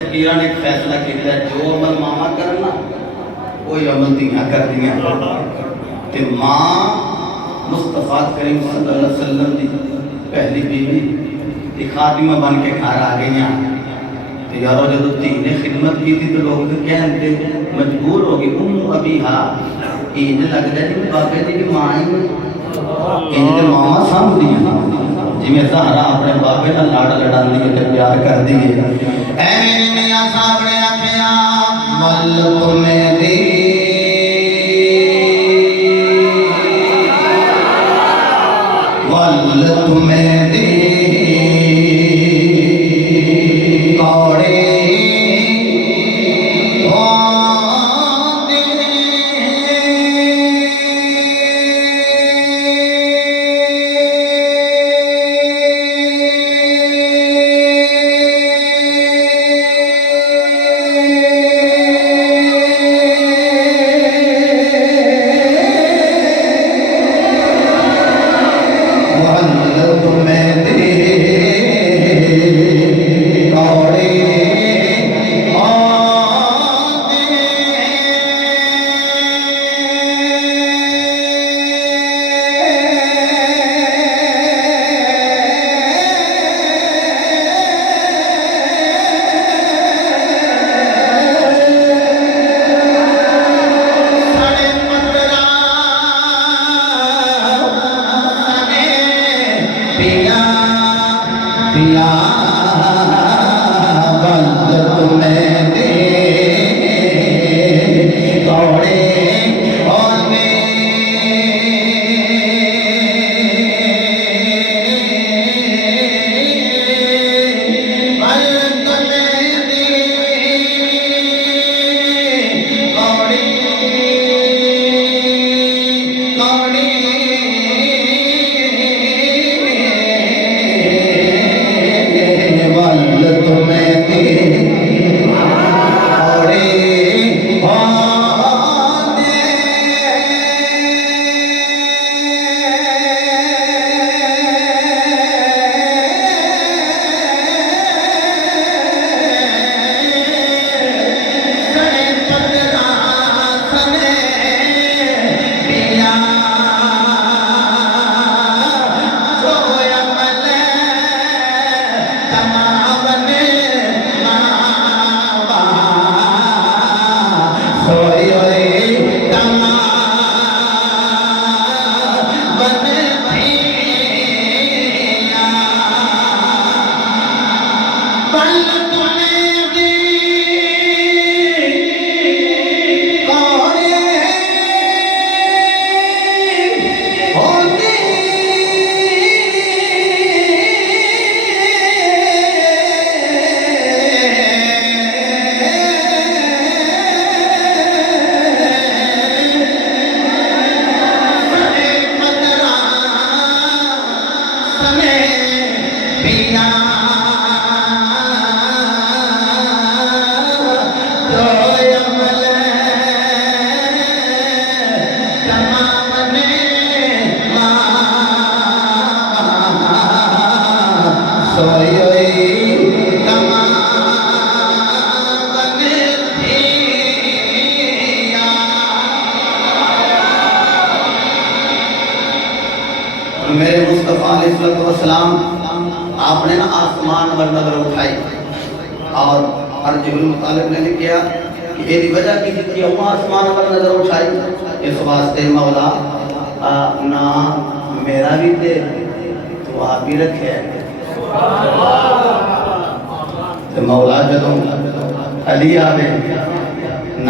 फकीरां ने एक फैसला किया, जो अमल मामा करना वही अमल दियाँ कर दियाँ। ते माँ मुस्तफा करीम सल्लल्लाहु अलैहि वसल्लम की पहली बीवी एक खातिमा बन के घर आ गई। तो यारो जो धी ने खिदमत की थी तो लोग कहते मजबूर हो गए उम्म अभी हाँ इंज लगता जी बाबे की माँ ही इंज तो मामा समझ दी जिमें सहारा अपने बाबे का लाड़ लड़ाती है तो प्यार कर दी है। मेरे मुस्तफ़ा अलैहिस्सलाम आपने ना आसमान पर नजर उठाई और जिब्रील मुतालिब ने किया कि ये वजह की थी वो आसमान पर नजर उठाई इस वास्ते मौला ना मेरा भी थे तो आप भी रखे तो मौला जदों अली आवे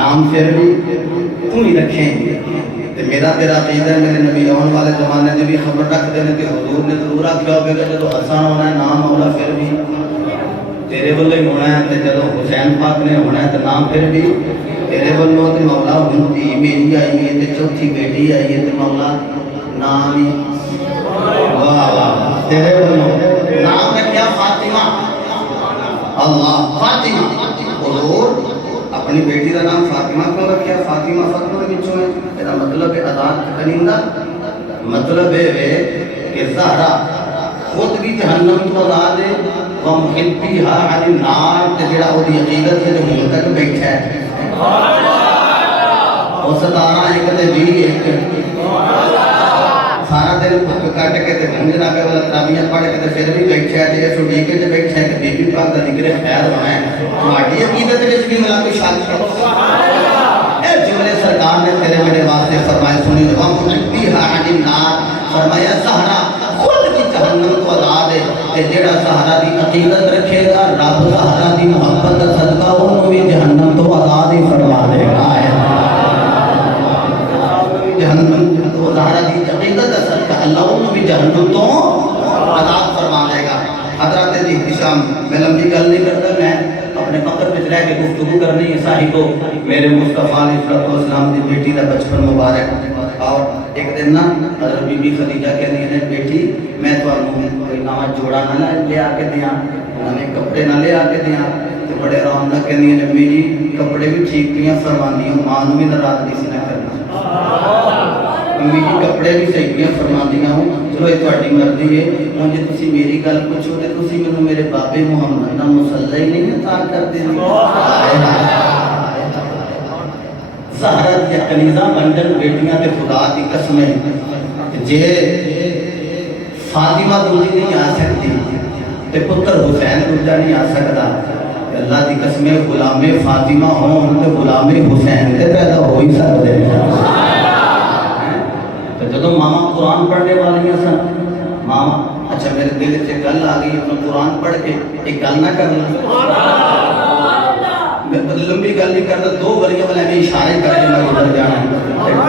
नाम फिर भी तू ही रखेंगे। मेरा तेरा अकीदा है मेरे नबी आने वाले जमाने में भी खबर रखते हैं कि हुजूर ने जरूर आख्या होगा कि जो हसन होना है नाम मौला फिर भी तेरे वालों ही होना है, जो हुसैन पाक ने होना है तो नाम फिर भी तेरे वालों तो मौला हुन धी मेरी आई है तो चौथी बेटी आई है तो मौला नाम ही वाह वाह तेरे वालों नाम रखा फातिमा अल्लाह फातिमा हुजूर अपनी बेटी का नाम फातिमा क्यों रखा? फातिमा फातिमा पिछों है मतलब है आजाद करिंदा मतलब है कि ज़हरा खुद भी जहन्नम तो आजाद है व मुहिब्बिहा अनिन नार ते जेड़ा ओदी अकीदत है जो हुण तक बैठा है वो 17 एक ते 20 एक सारा दिन भुख कट के ते हुण जनाबे वाला तरावियां पढ़ के ते फिर भी बैठा है ते सुडीके ते बैठा है कि बीबी पाक दा जिक्र खैर होना है तुम्हारी अकीदत विच भी मिला कोई शक ए जुमले सरकार ने तेरे मेरे वास्ते फरमाए सुनी व मुहिब्बिहा अनिन नार फरमाया सहरा खुद भी जहन्नम तो आजाद है ते जेड़ा सहारा दी अकीदत रखेगा रब सहारा दी मोहब्बत दा सदका ओनू भी जहन्नम तो आजाद ही फरमा देगा जहन्नम तो सहारा दी अकीदत दा सदका अल्लाह ओनू भी जहन्नम तो आजाद फरमा देगा। हजरत जी हिशाम मैं लंबी गल नहीं करता मैं अपने मकसद में रह के गुफ्तगू करनी है साहिब को मेरे मुस्तफा अलैहिस्सलाम की बेटी का बचपन मुबारक और एक दिन ना हज़रत बीबी खदीजा कहती है बेटी मैं तुहानू कोई नवा जोड़ा ना ले आके दियां नवे कपड़े ना ले आके दियां तो बड़े आराम नाल कहती है मेरी कपड़े भी ठीक पियां फरमांदी मां नूं भी नाराज नहीं सी करना अम्मी जी कपड़े भी सही पियां फरमांदियां हूं चलो ये तुहाडी मर्जी है हुण जे तुसीं मेरी गल पुछो ते तुसीं मैनूं मेरे बाबे मुहम्मद दा मुसल्ला ही नहीं अता करदे ज़हरा दी कनीज़ा बंदन बेटियां ते खुदा दी कसम है जे फातिमा दूजी नहीं आ सकती ते पुत्र हुसैन दूजा नहीं आ सकता अल्लाह दी कसम है गुलामे फातिमा होन ते गुलामे हुसैन ते पैदा हो ही सकदे तो जदों मामा कुरान पढ़ने वाली सन मामा अच्छा मेरे दिल से गल आ गई अपना कुरान पढ़ के एक गल ना कर मैं लंबी गल नहीं करता दो गलियां वाले में इशारे करके मैं उधर जाना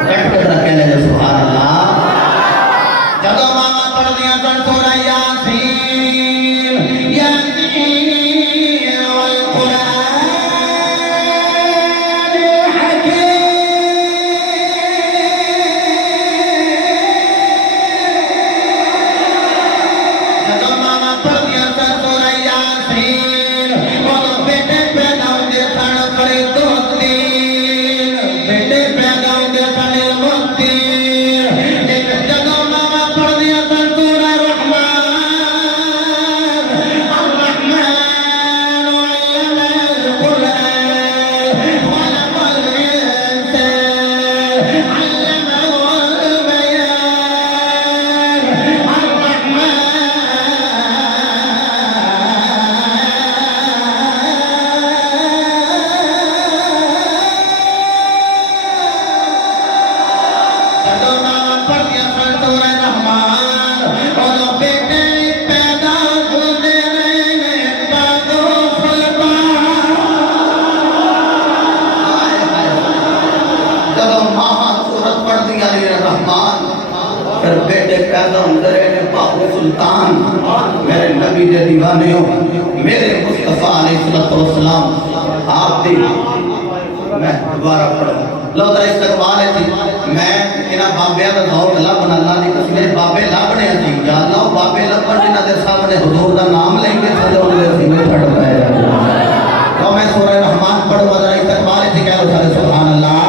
कट कट रखे ले सुभान अल्लाह जदों मामा पढ़ दिया सन सूरा यासीन यासीन वल कुरान सुल्तान मेरे नबी दे दीवाने हो मेरे मुस्तफा अलैहिस्सलाम आप दी मैं दोबारा पढ़ो लो जरा इस्तकबाल है थी मैं इना बाबियां दा दौर लबना अल्लाह दी कसम बाबे लबने थी या अल्लाह बाबे लबन जिन्हां दे सामने हुजूर दा नाम लेंगे सजो दे सीने फट पाएगा तो मैं सूरह रहमान पढ़ो जरा इस्तकबाल है थी कह लो सारे सुभान अल्लाह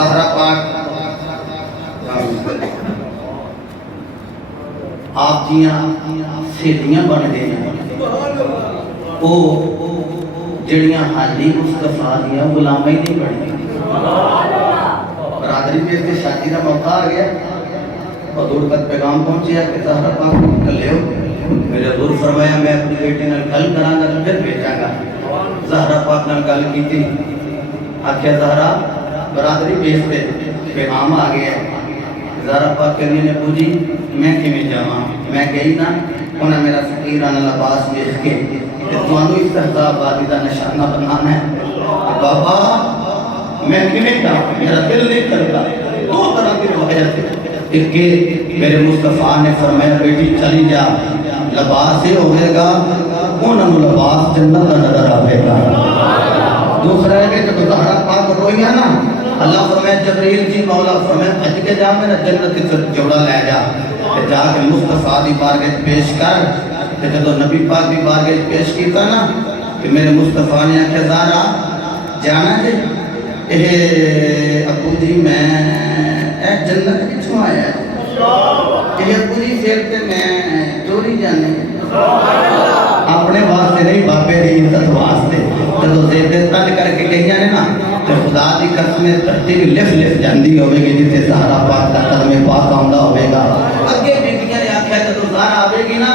ज़हरा पाक आप दियां सहेलियां बन गई वो जड़ियां हाली मुस्तफा दियां गुलामी नहीं बनी। बरादरी में इसके शादी का मौका आ गया और दूर तक पैगाम पहुंचे कि ज़हरा पाक को कल मेरे दूर फरमाया मैं अपनी बेटी नाल गल करांगा तो फिर भेजांगा। ज़हरा पाक नाल गल की आख्या ज़हरा बरादरी बेस पे पैगाम आ गया। ज़हरा पाक कहनी ने पूजी मैं किवें जावां मैं गई ना उन्हें मेरा फकीराना लिबास देख के तुहानू इस्तेहज़ाबादी दा निशाना बनाना है। बाबा मैं किवें जावां मेरा दिल नहीं करता। दो तरह की रिवायत एक के मेरे मुस्तफा ने फरमाया बेटी चली जा लिबास ये होगा उन्होंने लिबास जन्नत का नजर आएगा। दूसरा है कि जब ज़हरा पाक रोइया ना अल्लाह फरमाया जबरील जी मौला फरमाया अज के जा मेरा जन्नत का जोड़ा ले जा ते जाके मुस्तफा दी बारगाह पेश कर। ते जब नबी पाक दी बारगाह पेश कीता ना कि मेरे मुस्तफा ने आख्या ज़हरा जाना जी ए अबू जी मैं ए जन्नत किथों आया ये अबू जी फिर ते मैं चोरी जाने अपने वास्ते नहीं बाबे की इज्जत वास्ते जब जेबे तल करके गई ने ना तो खुदा की कसम धरती भी लिफ लिफ जाती होगी जिथे ज़हरा पाक का कदम पाक आंदा होगा। अगे बीबियां ने आख्या जब ज़हरा आवेगी ना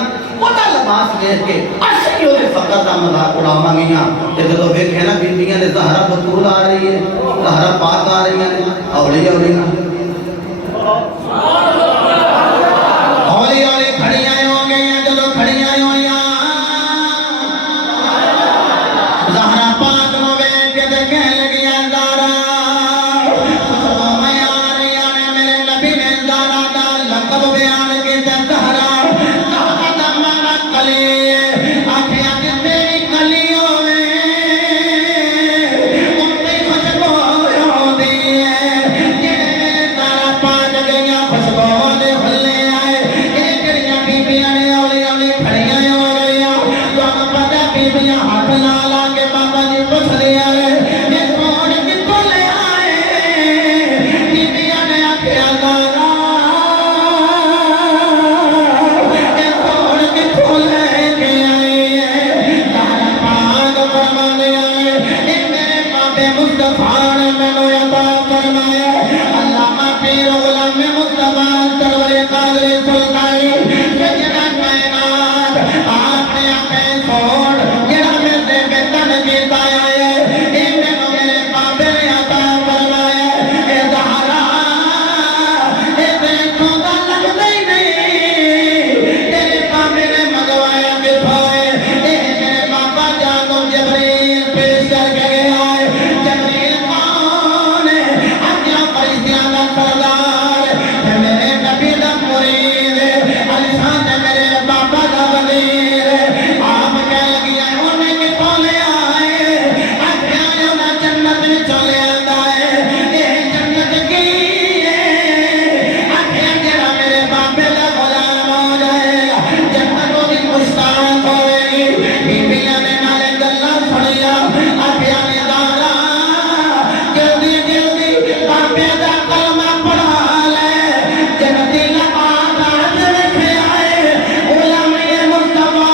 ओदा लिबास देख के असीं ही ओदे फकर दा मजाक उड़ावांगियां ते जब वेखे ना बीबियां ने ज़हरा बतूल आ रही है ज़हरा पाक आ रही है हौली हौली ना हौली हौली खड़ियां हो गई जब खड़ियां होइयां ज़हरा पाक नु वेख के ते कह लगियां ज़हरा मैं आ रही ने मेरे नबी ने ज़हरा दा लक़ब बयान कीता ज़हरा दा माना कली आखिया कि तेरी कली होवे उते खुशबू होंदी है जेड़े मेरे ज़हरा पाक गईयां खुशबू दे हुल्ले आए ये जड़ियां बीबियां ने हौली हौली खड़ियां हो गईयां तुहानू पता बीबियां हाथ ला ला के बाबा जी पुछ लिया ये कौन किथों ले आए बीबियां ने आख्या ज़हरा ये कौन किथों लेके आए ज़हरा पाक फरमाने आए ये मेरे बाबे मुस्तफा ने मैनू अता फरमाया। अल्लामा पीर गुलाम मुस्तफा सरवरे कादरी सुल्तानी सजना कायनात आपने आके छोड़ जेड़ा मेरे बेटन कीता है ये मैनू मेरे बाबे ने अता फरमाया। ए ज़हरा ए देखो दा लगदा ही नहीं तेरे बाबे ने मंगवाया किथों है ए मेरे बाबा जानो जबरील पेश करके गया है। जबरील कौन है आज्ञा फरिश्तियां दा सरदार है मेरे नबी दा मुरीद अलिशान मेरे बाबा दा वजीर आप कह लगिया उन्हें किथों ले आए आख्या ना जन्नत में चले आंदा है ये जन्नत की है आख्या जेड़ा मेरे बाबे दा गुलाम हो जाएगा जन्नत दी मुश्ताक होएगी। बीबियां ने नाले गल्लां सुनिया आख्या ने ज़हरा जल्दी जल्दी बाबे दा कलमा पढ़ा ले जन्नती लबास आज रखे आए गुलामी मुस्तफा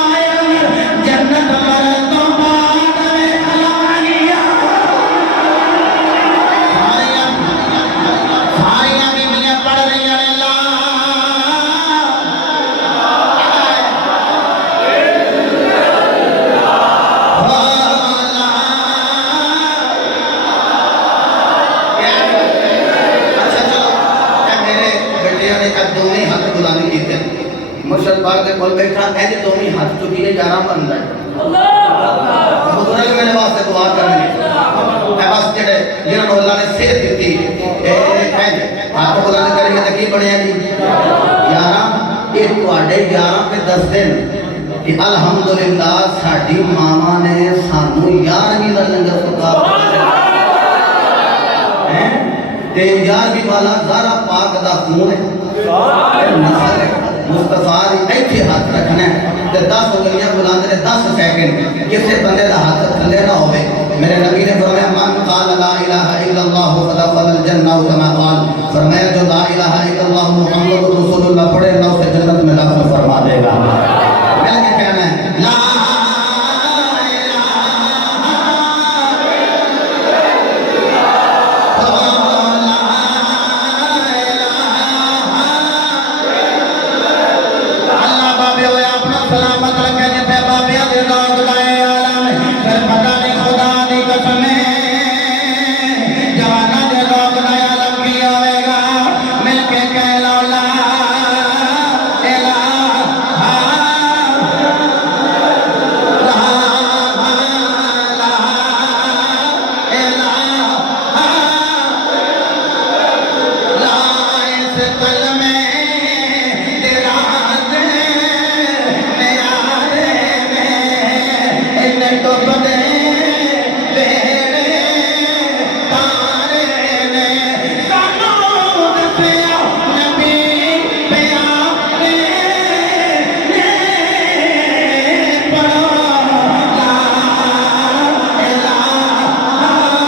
जन्नत मरन तो बाद में खलावानियां सारियां बीबियां पढ़ रही हैं ला अच्छा चलो मेरे बेटिया ने कब दोवें हाथ बुलाने कीते मुर्शद पाक दे कोल बैठा ऐ दोवें हाथ चुकी है 11 बंदा बुजुर्ग मेरे वास्ते दुआ करनी है बस जेड़े जिन्होंने अल्लाह ने सेहत दी ए हाथ बुलाने करेंगे तो की बनया जी 11 ये ਤੁਹਾਡੇ 11 पे 10 दिन कि अल्हम्दुलिल्लाह साडी मामा ने सानू 11वीं दा लंगर पका ते 11वीं वाला ज़हरा पाक दा खून है नस्ल है मुस्तफा इतने हाथ रखना है तो 10 उंगलियां बुलंद ने 10 सेकंड किसी बंदे का हाथ थले ना हो। मेरे नबी ने फरमाया मन क़ाल ला इलाहा इल्लल्लाह फदखल जन्नह कमा क़ाल, फरमाया जो ला इलाहा इल्लल्लाह मुहम्मदुर रसूलुल्लाह पढ़े अल्लाह उसे जन्नत में दाखिल फरमा देगा। मैं क्या कहना है ला सलामत रखे जिथे बाबिया के लोग लाए आलम फिर पता नहीं खुदा की कसम जवाना के लोग लाए आलम की होएगा मिलके कह लो ला इलाहा ला इस कलमे तेरा तो बदे बेड़े तारे ने सानू दसिया नबी प्यारे ने पढ़ो ला इलाहा ला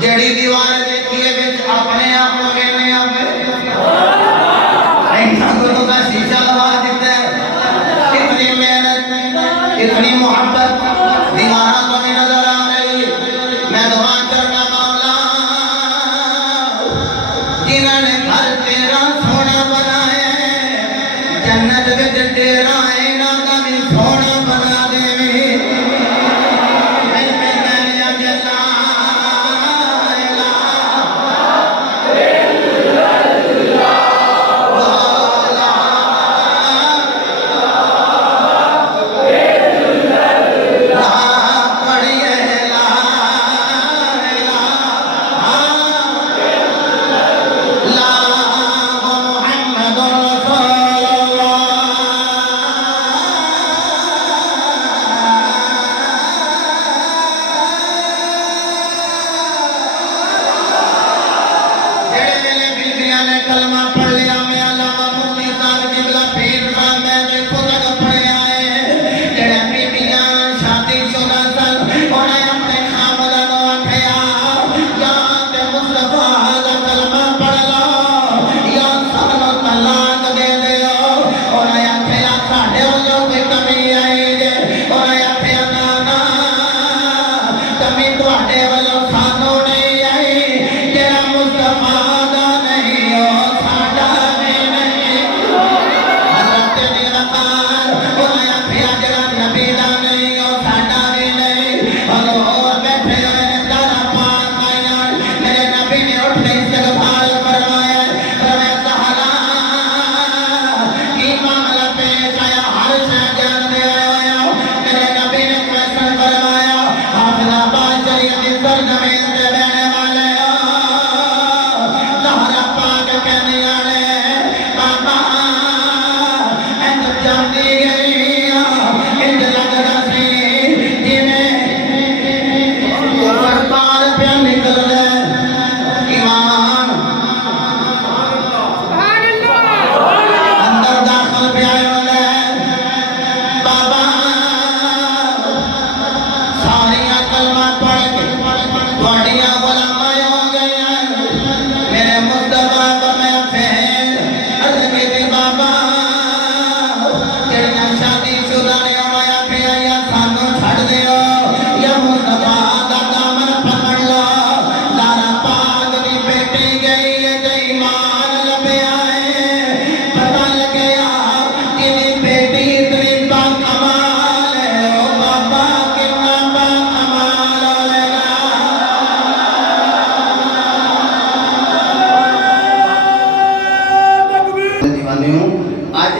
जड़ी दीवार देखिए अपने आप को कहने का शीशा लगा देता है। इतनी मेहनत इतनी मोहब्बत दीवारों को भी नजर आ रही। मैं दुआ करना मौला जिन्होंने घर तेरा सोना बनाया जन्नत में तेरा इना का भी सोना बना दे। कलमा पढ़ लिया मैं अल्लाह मुफ्ती साहब किबला पीर साहब मैं देखो तक पढ़े आए जेड़े बीबियां शादीशुदा सन उन्हें अपने खामदा नु आखिया या ते मुस्तफा दा कलमा पढ़ लो या सानू तलाक दे दियो। उन्हें आखिया साडे वल्लों कोई कमी आई जे। उन्हें आखिया ना ना कमी तुहाडे वल्लों सानू नहीं आई जेड़ा मुस्तफा दा नहीं हो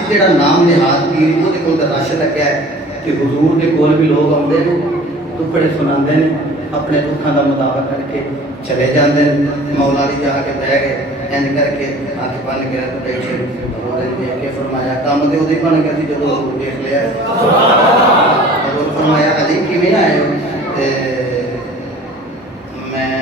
जेड़ा नाम लिहाज पीर को कि हुजूर के कोल भी लोग आते हैं दुखड़े सुनाते हैं अपने दुखों का मुताबिक करके चले जाते हैं। मौला जी जाके बह गए इंज करके हाथ बन के रख बैठे देख के फरमाया काम तो उदी बन गया जो देख लिया हजूर फरमाया अली किवें आए हो मैं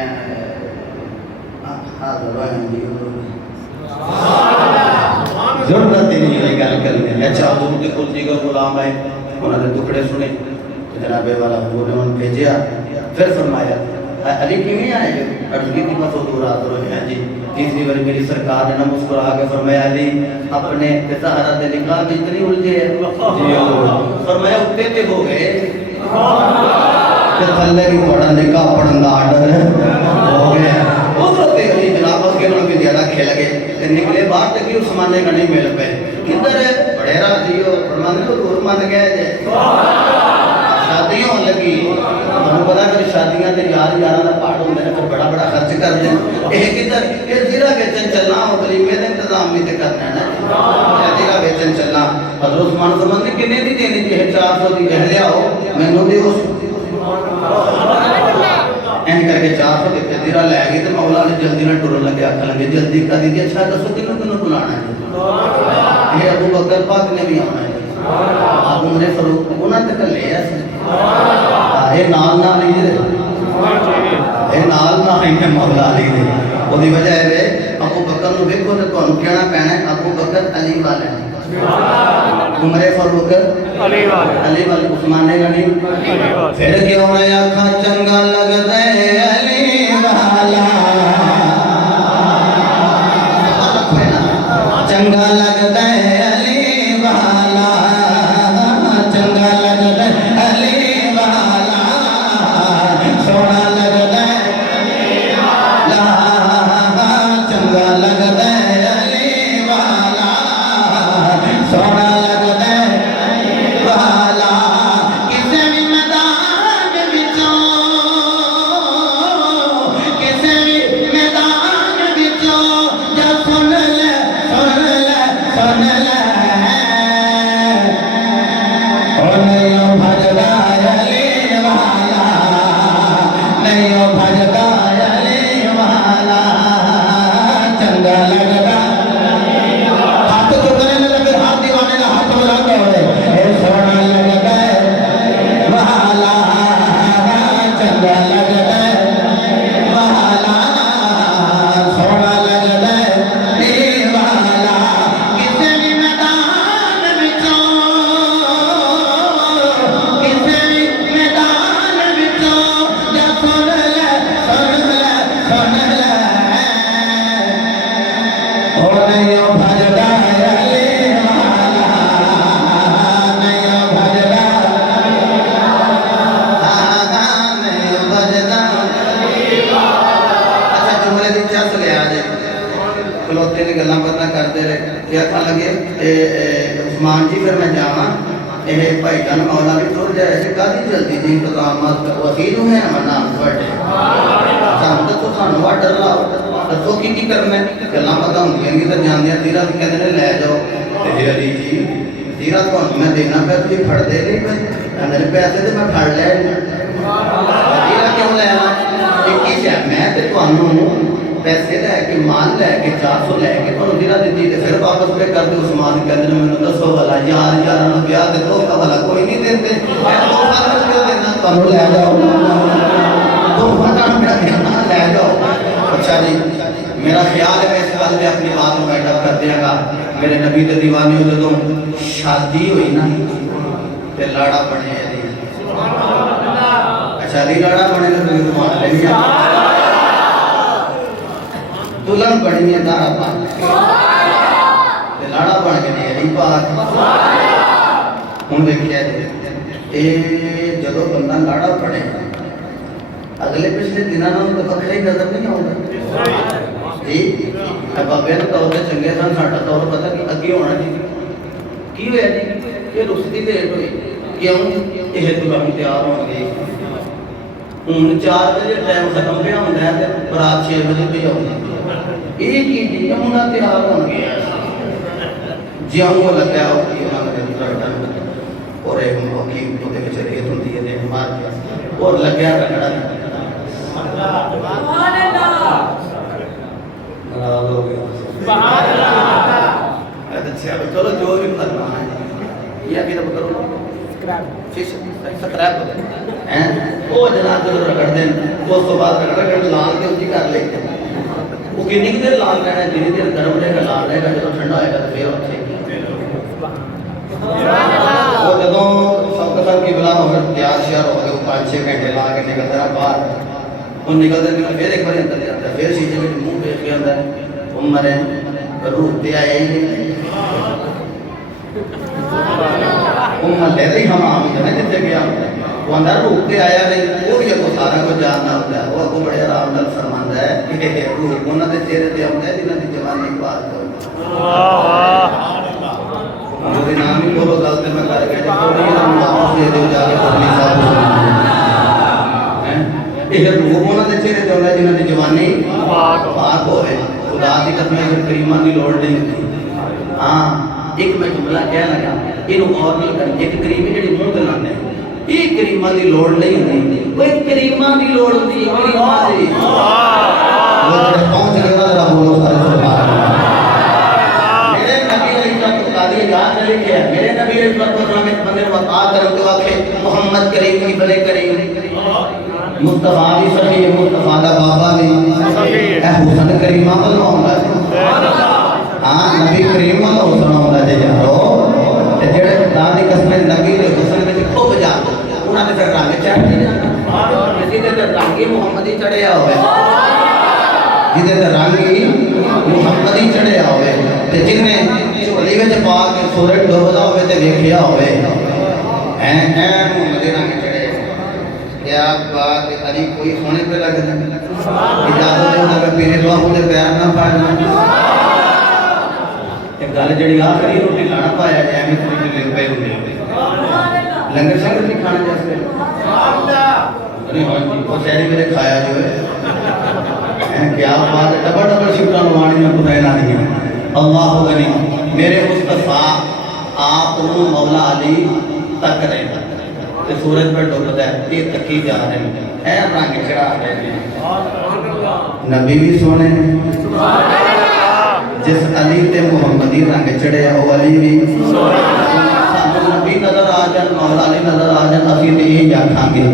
जरूरत ही नहीं है गल करने अच्छा हजूर के कुल जी का गुलाम है उन्होंने दुखड़े सुने तो जनाबे वाला हजूर ने उन्हें भेजा फिर फरमाया अली किवें आए हो अर्ज की बस हजूर हाजिर हो हैं जी। तीसरी बार मेरी सरकार ने ना मुस्कुरा के फरमाया अली अपने सहारा दे निकाह में इतनी उलझे फरमाया उत्ते ते हो गए थल्ले भी थोड़ा निकाह पढ़न का आर्डर हो गया उधर ते अली जनाब के उन्होंने भी ज्यादा खेल गए ते निकले बाहर तक उस माने का नहीं मिल पे किधर बड़े राजी हो फरमाने को दूर मान गए जे शादियां होने लगी तुहानू पता फिर शादियां ते यार यारां दा पहाड़ होंदे ने फिर बड़ा बड़ा खर्च करदे ए किधर ए जीरा बेचन चलना हो गरीबे दे इंतजाम भी ते करना है ना जीरा बेचन चलना हजरत उस्मान फरमान ने किन्ने दी देनी जी 400 दी कह लियाओ मैनू दियो एंड करके 400 दे जीरा ले गई ते मौला ने जल्दी ना टुरन लगे आख लगे जल्दी कर दी अच्छा दसो किन्नू किन्नू बुलाना है ये अबू बकर पाक ने भी आना है आप उमरे फरूक उन्होंने तक ले ये नाल ना ली ये नाल ना ही मौला ली दे ओदी वजह है अबू बकर नु देखो तो ਤੁਹਾਨੂੰ ਕਹਿਣਾ ਪੈਣਾ अबू बकर अली वाले उमरे फरूक अली वाले उस्मान गनी फिर क्यों ना आखा चंगा लगदा है अली वाला चंगा लगदा है अली वाला चंगा लगदा अली वाला सोना लगदा अली वाला चंगा लगदा अली वाला सोना लगदा अली वाला किसे भी मैदान विचों किसे भी मैदान विचों जा सुन ले उस्मान जी फिर मैं जावा भाई जान मौला भी तुर जाए कादी जल्दी जी इंतजाम वकील है नाम तो सानू आर्डर लाओ दसो की करना गल्लां पता होंदियां कि तो जांदियां जीरा भी कहते ने ले जाओ ते अली जी जीरा तुहानू मैं देना पे तुसीं फड़दे नहीं पे कहंदे ने पैसे ते मैं फड़ लिया जीरा क्यों लेना एक ही है मैं ते तुहानू पैसे लैके माल लैके 400 लैके तुहानू जीरा दित्ती ते फिर वापस पे कर दे उस्मान कहंदे ने मैनू दसो भला यार यारां नूं ब्याह ते धोखा भला कोई नहीं देंदे मैं धोखा क्यों देना तुहानू ले जाओ धोखा तुहानू मेरा देना ले जाओ। अच्छा जी मेरा ख्याल है मैं इस गल पे अपनी बात को बैठा कर देगा मेरे नबी दे दीवाने जदों शादी हुई ना ते लाड़ा बने अच्छा दी लाड़ा बने तो तुम मान लेंगे दुल्हन बनी है दारा पाक ते लाड़ा बन के अली पाक हुण देखिए ए जदों बंदा लाड़ा बने अगले पिछले दिनों में तो वक्र ही नजर नहीं आऊगा जी बाबे ने तौर से चंगे सन साडा तौर पता कि अगे होना जी की होया जी ये रुसती लेट हुई क्यों ये दुल्हन तैयार हो गई हूँ 4 बजे टाइम खत्म पे होंदा है ते रात 6 बजे पे आउंदी ये की जी मुंडा तैयार हो गया जियां वो लगा हो कि उन्होंने और एक की ਉਹਦੇ ਵਿੱਚ ਰੇਤ ਹੁੰਦੀ ਹੈ ਦੇਖ ਮਾਰ ਕੇ और ਲੱਗਿਆ ਰਗੜਾ ਸੁਭਾਨ ਅੱਲਾਹ नाराज हो गया सुभान अल्लाह अच्छा चलो जो भी करना है ये आगे तो करो सब्सक्राइब हैं वो जनाब जो रगड़ दें उस तो बाद रगड़ लाल के उसकी कर लेते वो कितनी देर लाल रहना धीरे धीरे गर्म रहेगा लाल रहेगा जो ठंडा होएगा तो फिर अच्छे वो जदों सबका सब की बला हो तैयार श्यार हो गए 5-6 घंटे ला के निकलता है बाहर वो निकलते निकल फिर एक बार अंदर जाता है फिर शीशे में मुंह देख के अंदर उम्र है रूह ते आया ही नहीं उम्र ले रही हम आम है जितने भी आम वो अंदर रूह ते आया नहीं वो भी को सारा कुछ जानना होता है वो को बड़े आराम नाल फरमांदा है कि रूह उन्हां दे चेहरे ते आउंदा है जिन्हां दी जवानी बात हो वाह वाह मेरे नाम ही बोलो गलत मैं कर गया थोड़ी नाम वापस दे दो जाके अपनी साहब ਇਹ ਰੂਹ ਉਹਨਾਂ ਦੇ ਚਿਹਰੇ ਤੇ ਹੁੰਦਾ ਜਿਨ੍ਹਾਂ ਦੀ ਜਵਾਨੀ ਪਾਕ ਹੋਵੇ ਖੁਦਾ ਦੀ ਕਸਮ ਹੈ ਕਰੀਮਾਂ ਦੀ ਲੋੜ ਨਹੀਂ ਹੁੰਦੀ ਹਾਂ ਇੱਕ ਮੈਂ ਜੁਮਲਾ ਕਹਿ ਲਗਾ ਇਹਨੂੰ ਗੌਰ ਨਾਲ ਕਰੀ ਇੱਕ ਕਰੀਮੀ ਜਿਹੜੀ ਮੂੰਹ ਤੇ ਲਾਉਂਦੇ ਇਹ ਕਰੀਮਾਂ ਦੀ ਲੋੜ ਨਹੀਂ ਹੁੰਦੀ ਕੋਈ ਕਰੀਮਾਂ ਦੀ ਲੋੜ ਹੁੰਦੀ ਹੈ ਕਰੀਮਾਂ ਦੀ ਉਹ ਜਿਹੜੇ ਪਹੁੰਚ ਗਏ ਉਹਨਾਂ ਦਾ ਬੋਲੋ ਸਾਰੇ ਸੁਭਾਨ ਮੇਰੇ ਨਬੀ ਅਲੀ ਦਾ ਕਾਦੀ ਯਾਦ ਨਹੀਂ ਲਿਖਿਆ ਮੇਰੇ ਨਬੀ ਅਲੀ ਦਾ ਨਾਮ ਇੱਕ ਬੰਦੇ ਨੂੰ ਬਤਾ ਕਰਨ ਤੋਂ ਆਖੇ ਮੁਹੰਮਦ ਕਰੀਮ ਕੀ ਬਲੇ ਕਰੀਮ मुस्तफा भी सही है मुस्तफा दा बाबा भी सही है हुसन करीमा वाला होंदा है हां नबी करीम वाला हुसन होंदा है यारो ते जेड़े खुदा दी कसम नबी दे हुसन विच खुब जा उन्हां दे रंग चढ़ जांदा जिदे ते रंग ही मुहम्मदी चढ़िया होवे जिदे ते रंग ही मुहम्मदी चढ़िया होवे ते जिन्ने झोली विच पा के सूरज डुबदा होवे ते वेखिया होवे ऐ मुहम्मदी रंग क्या बात अली कोई सोने पे लग रहा है इजाजत दे मैं पीने दो मुझे प्यार ना पाया एक गल जड़ी आखरी रोटी खाना पाया जाए मैं थोड़ी ढिले पे हुंदे लंगर संगत नहीं खाना जैसे अरे हां जी वो शहरी मेरे खाया जो है क्या बात है डबल डबल शिफ्टां लवानी में खुदा ना दी अल्लाह गनी मेरे मुस्तफा आप मौला अली तक रहे सूरज पर डुबता है ये तकी जा रहे हैं रंग चढ़ा रहे हैं नबी भी सोने जिस अली ते मुहम्मदी रंग चढ़े वो अली भी नबी नजर आ जाए मौला अली नजर आ जाए अभी तो यही आखांगे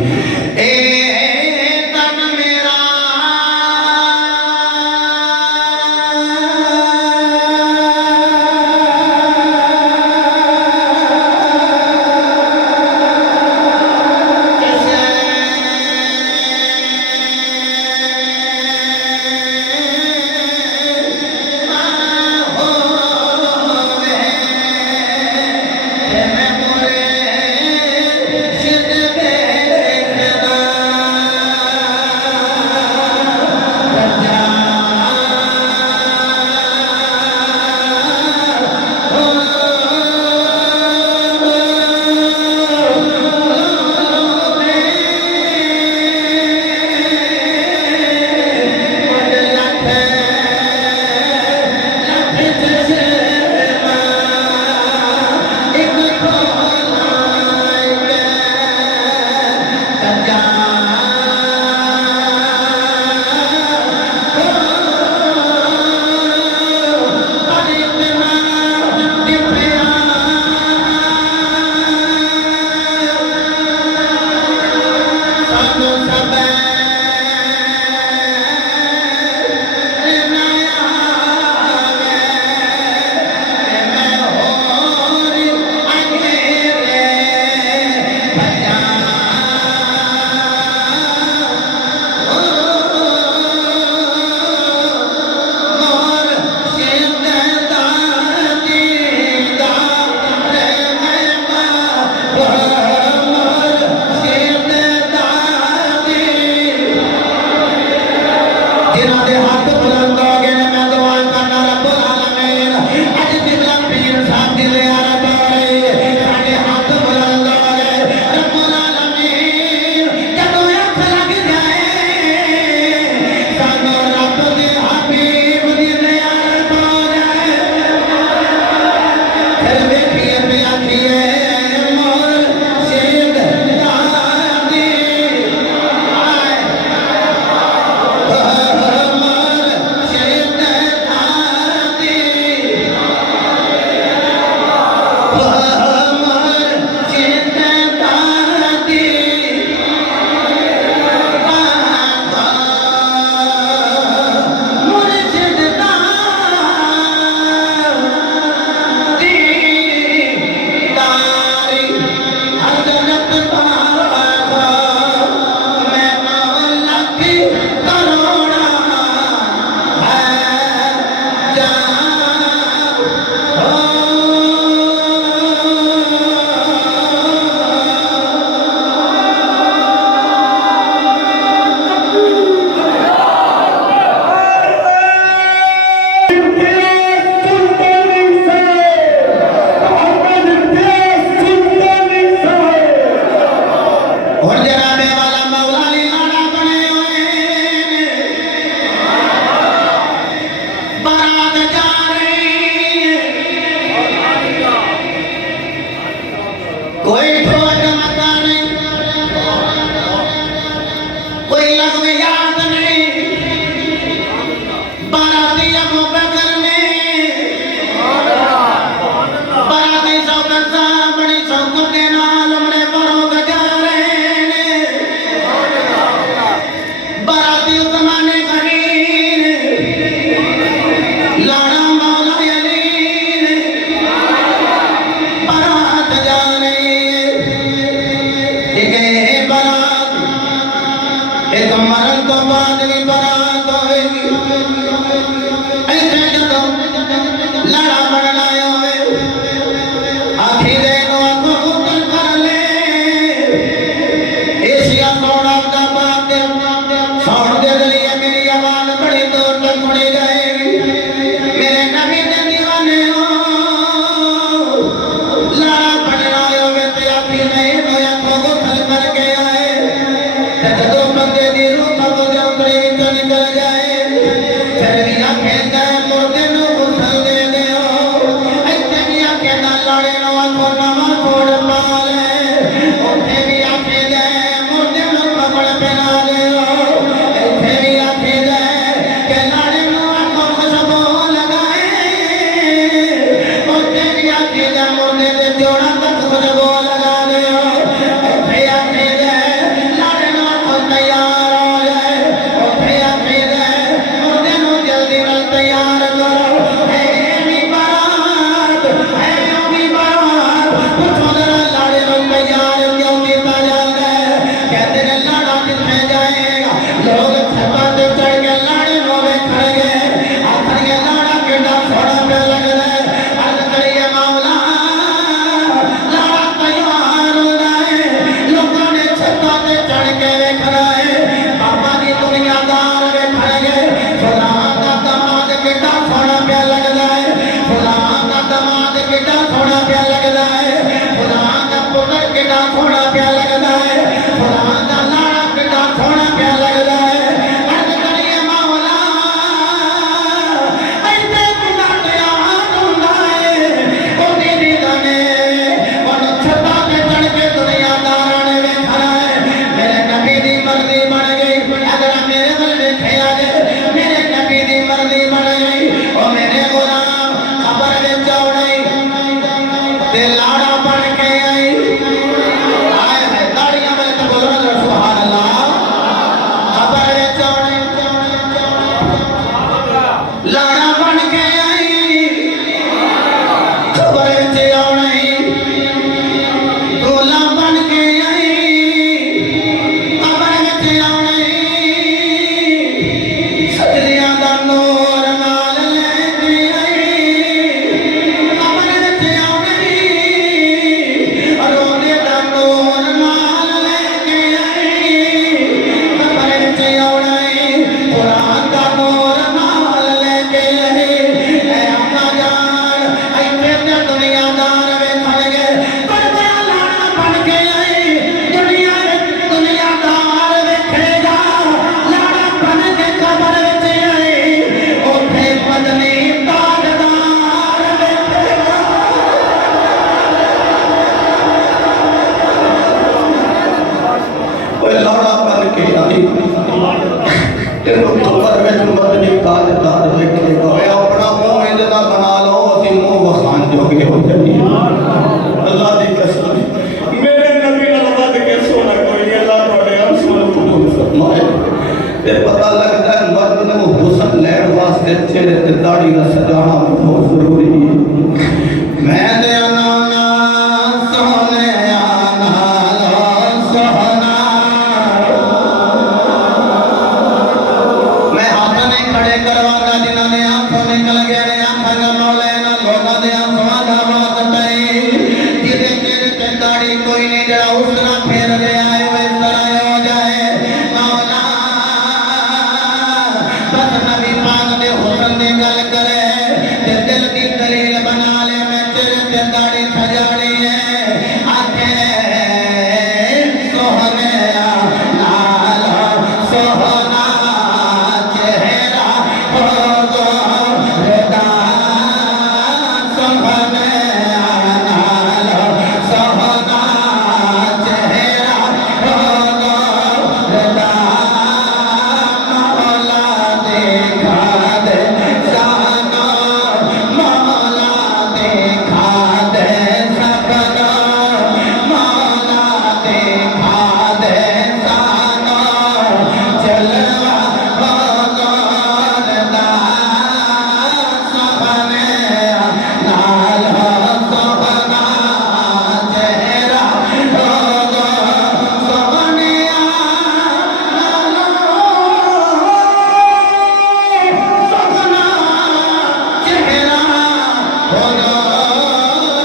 यारी का सजाना बहुत जरूरी है। मैं दे नाना सोने आना सोना, मैं हाथ नहीं खड़े करवाना जिन्होंने आंखों निकल गए ने आंखों का मौलाना लोगों दे आंखों दा बात नहीं, जिदे मेरे ते दाढ़ी कोई नहीं जरा उस तरह फेर दे आए वे तरह हो जाए मौला। बस नबी पाक दे हुस्न दी गल करे ते दिल दी दलील बना ले, मैं तेरे ते दाढ़ी सजानी है आखे सोहने नाल सोहना चेहरा हो गोरदा, सोहने नाल सोहना चेहरा हो गोरदा, मौला देखा दे जानो, मौला देखा दे सपना, मौला देखा दे जानो, जलवा हो गोरदा, सोहने नाल सोहना चेहरा हो गो, सोहने नाल सोहना चेहरा हो गोरदा,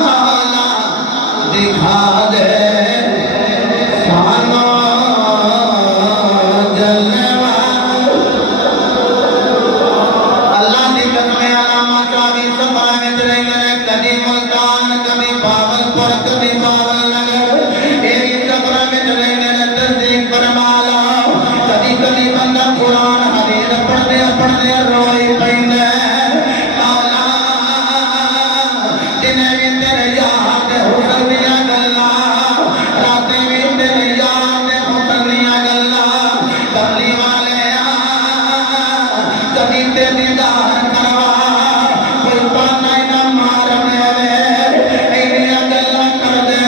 मौला दिखा दे सानो जलवा। अल्लाह दी कसम अलामा चावी सफा विच रहिंदे ने, कदी मुल्तान कभी भावलपुर कभी भावलनगर एवी सफरा विच रहिंदे ने, तस्दीक फरमा लो कदी कदी बंदा कुरान हदीस पढ़दे पढ़दे रोई पैंदा मौला, दिने भी तेरे यार दे हुस्न दियां गल्लां, रातें भी तेरे यार दे हुस्न दियां गल्लां, कमली वाले कभी ते दीदार करवा कोई पाना ही ना मार देवे, ऐनियां गल्लां कर दे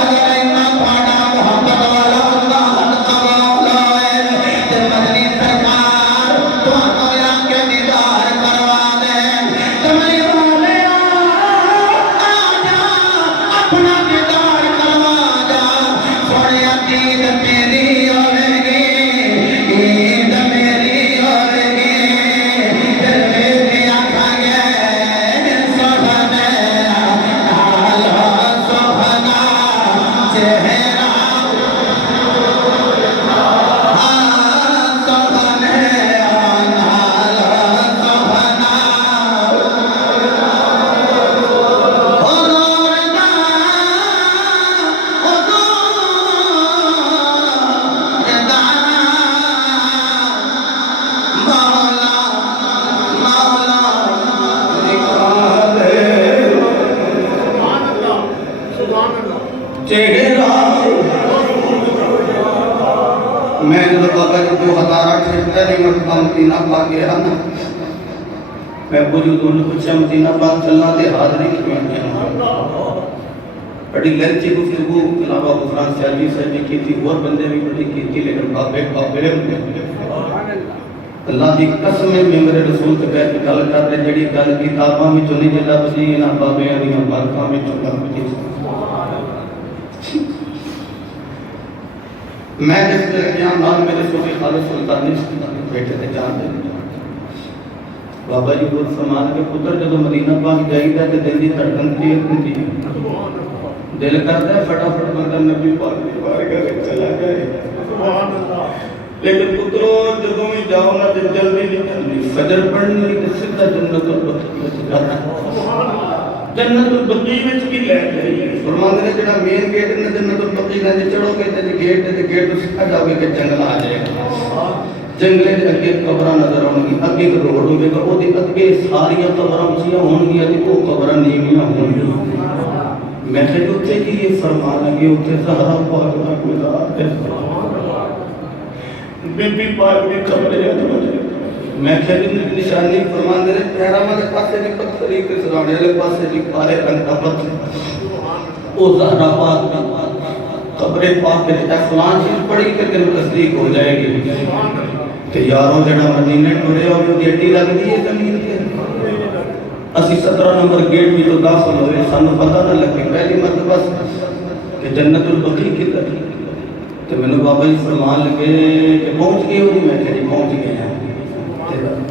अगर इन्ना थोड़ा मोहब्बत वाला अल्लाह कबूल होए ते मदनी सरकार तुहानू आके दीदार करवा दे। कमली वाले आजा अपना दीदार करवा जा, सोने ईद मेरी होवेगी, ईद मेरी होवेगी, दिल में आखांगे सोहने नाल सोहना चेहरा, सोहने नाल सोहना हो गोरदा, हो गोरदा, मौला मौला दिखा दे चेहरा। मैं जो बाबा जी 2008 पहली मरतबा मदीना पाक गया ना, मैं बुजुर्गों ने पूछा मदीना पाक चलना ते हाज़री किवें है, बड़ी लंची गुफ्तगू अलावा गुफरान सियाली साहब ने की थी, और बंदे भी बड़ी की थी, लेकिन बाबे बाबे अल्लाह की कसम है मेरे रसूल ते बैठ के गल कर रहे, जेड़ी गल किताबां विचों नहीं जे लभदी इन्हां बाबियां दीयां बरखां विचों लभदी। मैं जिस तरह गया नाल मेरे सूफी खालिद सुल्तानी बेटे थे जान दे बाबा जी को फरमान के पुत्र जब मदीना पाक जाईदा ते दिल दी धड़कन तेज होती है, दिल करता है फटाफट बंदा नबी पाक की बारगाह में चला जाए, सुभान अल्लाह। लेकिन पुत्रों जब भी जाओ ना तो जल्दी निकलनी, फजर पढ़नी तो सीधा जन्नतुल बकी में जाना, सुभान अल्लाह। जन्नतुल बकी में की ले जाइए, फरमाते हैं जेड़ा मेन गेट ने जन्नतुल बकी का चढ़ोगे तो गेट सीधा जाओगे कि जंगल आ जाएगा, जंगले के अगे कब्रां नजर आउणगी, अगे एक रोड होगा, वो अगे सारियां कब्रां उचियां होणगियां ते वो कब्रां नीवियां होणगियां। मैं कहा उत्थे की ये फरमा लगे, उत्थे ज़हरा पाक दा गुज़ार है, बीबी पाक दी कब्र है। मैं कहा निशानी फरमांदे ने पैरां वाले पासे भी पत्थर ही, ते सराणे वाले पासे भी काले रंग दा पत्थर, ओ ज़हरा पाक दा खबरें पाक के फलां चीज पढ़ी कि तेन तस्दीक हो जाएगी कि यारों जड़ा मदीने टुरे और गेटी लगती है जमीन के असि 17 नंबर गेट भी तो दाखिल होए सानू पता ना लगे पहली मरतबा कि जन्नतुल बकी की तरफ तो मैंने बाबा जी फरमान लगे कि पहुंच गए हो मैं कह पहुंच गए हैं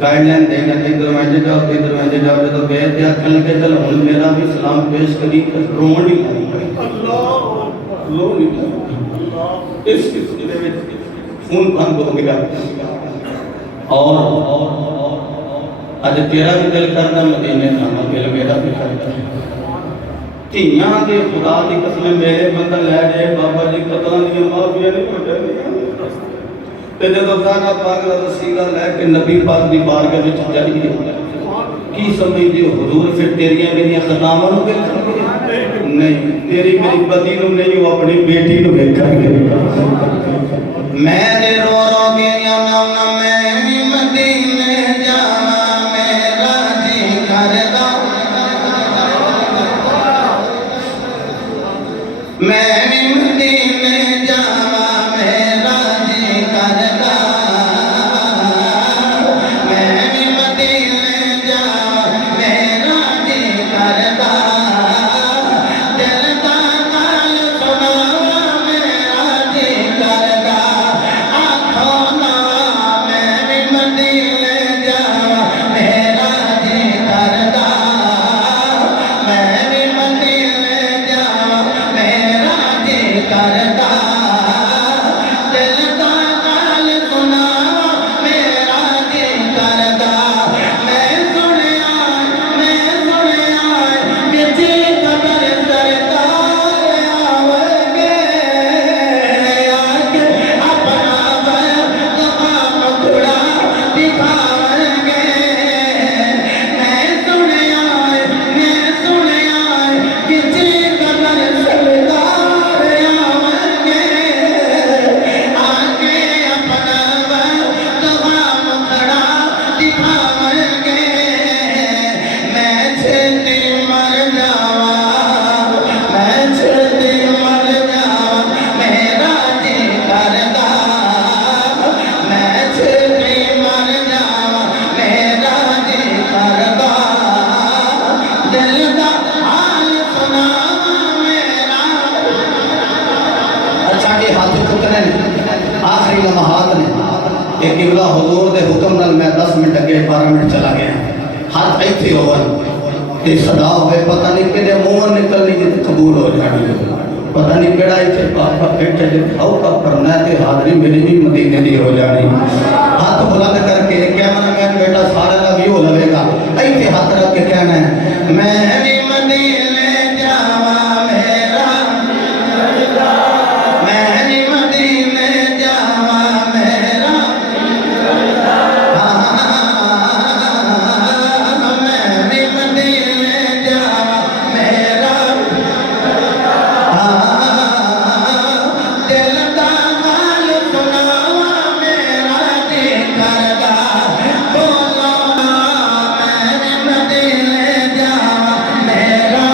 गाइडलाइन देना कि दरवाजे जाओ तो दरवाजे जाओ तो गए थे आखन लगे चल हुन मेरा भी सलाम पेश करी तो रोन ही लग गए अल्लाह लो अल्लाह इस दे विच खून बंद हो गया और अज तेरा भी दिल करना मदीने जाना दिल मेरा भी करता धियां दे खुदा दी कसम मेरे बंदा लै जाए बाबा जी कतलां दी माफिया नहीं हो जांदियां ते जदों दाना पाक दा वसीला लैके नबी पाक दी बारगाह विच जाइए की समझदे हो हुजूर फिर तेरियां मेरियां खतावां नूं वेखणगे नहीं तेरी मेरी पति नूं नहीं वो अपनी बेटी नूं वेखणगे मैं दे रो रो के या नाम मैं मदीने जावां मेरा जी करदा मैं मदीने जावां मेरा जी करदा मैं मदीने जावां मेरा जी करदा दिल दा गल सुनावां मेरा जी करदा आखो ना मैं मदीने जावां मेरा जी करदा मैं मदीने जावां मेरा जी करदा दिल दा गल सुनावां मेरा जी करदा मैं सुनिया किसी कबर सरकार आवगे आके अपना मुखड़ा दिखावगे मैं सुनिया किसी कबर सरकार आवगे आके अपना मुखड़ा दिखावगे मैं छेती मर जावां मैं छेती मर जावां मेरा जी करदा मैं छेती मर जावां मेरा जी करदा दिल दा हाल सुनावां मेरा अच्छा के हाथ चुकने आखिरी लम्हात ने एक किबला हुजूर दे हुक्म नाल मैं 10 मिनट अगे 12 मिनट चला गया हाथ इत्थे होवन ते सदा होवे पता नहीं किदे मुंह निकलनी जिते कबूल हो जानी पता नहीं केड़ा इत्थे पापा बैठे जे हाउ का करना ते हाजरी मेरी भी मदीने दी हो जानी हाथ बुलंद करके कैमरा मैन बेटा सारे का व्यू लगेगा इत्थे हाथ रख के कहना है मैं भी मदीने जावां मेरा मैं भी मदीने जावां मेरा मैं भी मदीने जावां मेरा दिल दा गल सुनावां मेरा जी करदा बोलो मैं भी मदीने जावां मेरा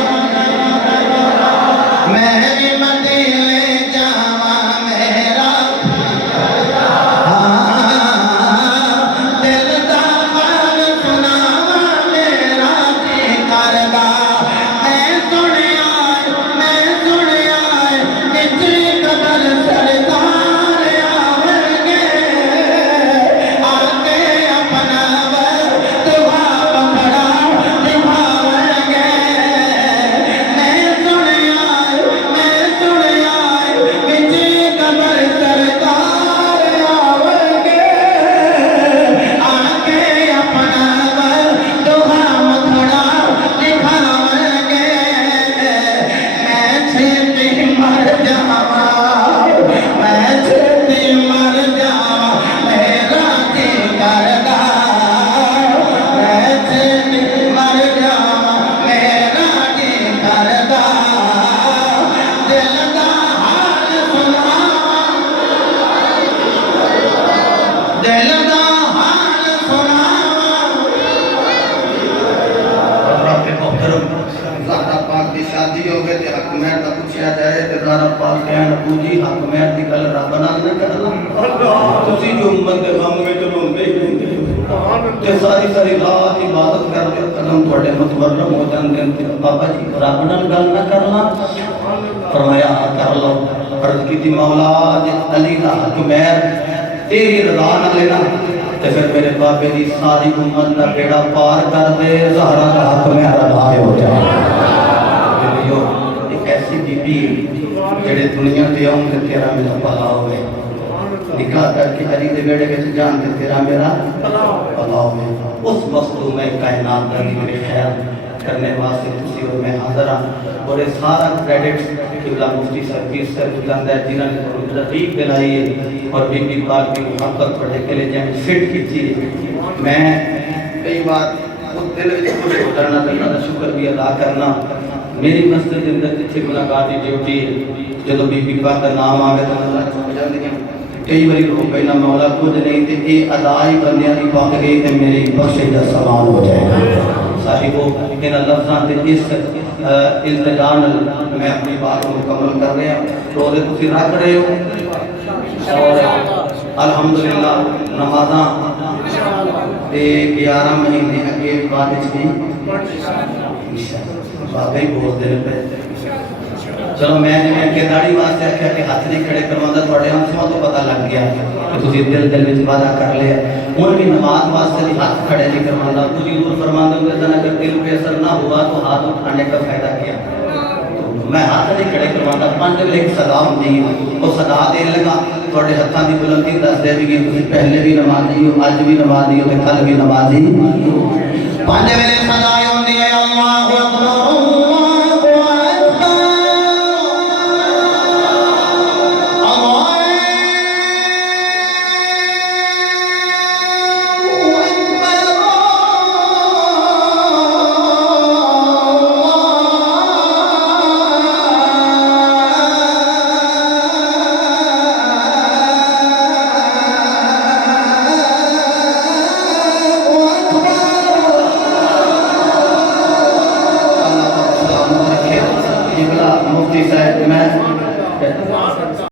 के गम में रोंदे ही रोंदे ते सारी सारी रात इबादत करते कदम थोड़े मुतवर्रम हो जाते हैं। बाबा जी रब नाल गल ना करना, फरमाया कर लो। अर्ज की मौला अली दा हक मैर तेरी रजा ना लेना ते फिर मेरे बाबे दी सारी उम्मत का बेड़ा पार कर दे, ज़हरा दा हक मैर अदा हो जाए। एक ऐसी बीबी जेड़े दुनिया ते आउं ते तेरा मेरा भला होवे, निकाह करके अली दे बेड़े विच जान ते तेरा मेरा भला होवे। उस वक्त मैं कायनात दा जिक्र खैर करने वास्ते तुसी और मैं हाज़र हां। और ये सारा क्रेडिट किबला मुफ्ती सरकीर सर बुलंद है जिन्होंने तरतीब दिलाई है और बीबी पाक की मोहब्बत थोड़े कलेजे में फिट की। मैं कई बार उस दिल में खुश हो जाना तो उन्होंने शुक्र भी अदा करना। मेरी मस्जिद के अंदर जिथे मुलाकात की ड्यूटी जो बीबी पाक का नाम आवे तो मैं चुप जाती है। कई बार लोग कहना मौला कुछ नहीं तो ये अदाई बंदियां की पक गई तो मेरी बख्शिश का सवाल हो जाएगा। साहिबो इन लफ्ज़ों से इस इल्तिजा मैं अपनी बात को मुकम्मल कर रहा हूँ। रोज़े तुम रख रहे हो और अल्हम्दुलिल्लाह नमाज़ा 11 महीने अगे बाद वाकई बहुत दिन पे। चलो मैंने अगे दाढ़ी वास्ते आख्या कि हाथ नहीं खड़े करवाता, थोड़े अंशों तो पता लग गया कि तुम दिल दिल में वादा कर लिया। हूँ भी नमाज वास्ते भी हाथ खड़े नहीं करवाता। पूरी दूर फरमाते हुए अगर दिल पे असर ना हुआ तो हाथ उठाने का फायदा क्या। मैं हाथ नहीं खड़े करवाता। 5 बजे एक सदा होती है वो सदा देन लगा थोड़े हत्थों की बुलंदी दस दे भी तुम पहले भी नमाजी हो, अज भी नमाजी हो, कल भी नमाजी। 5 बजे सदा होती है अल्लाहू अकबर।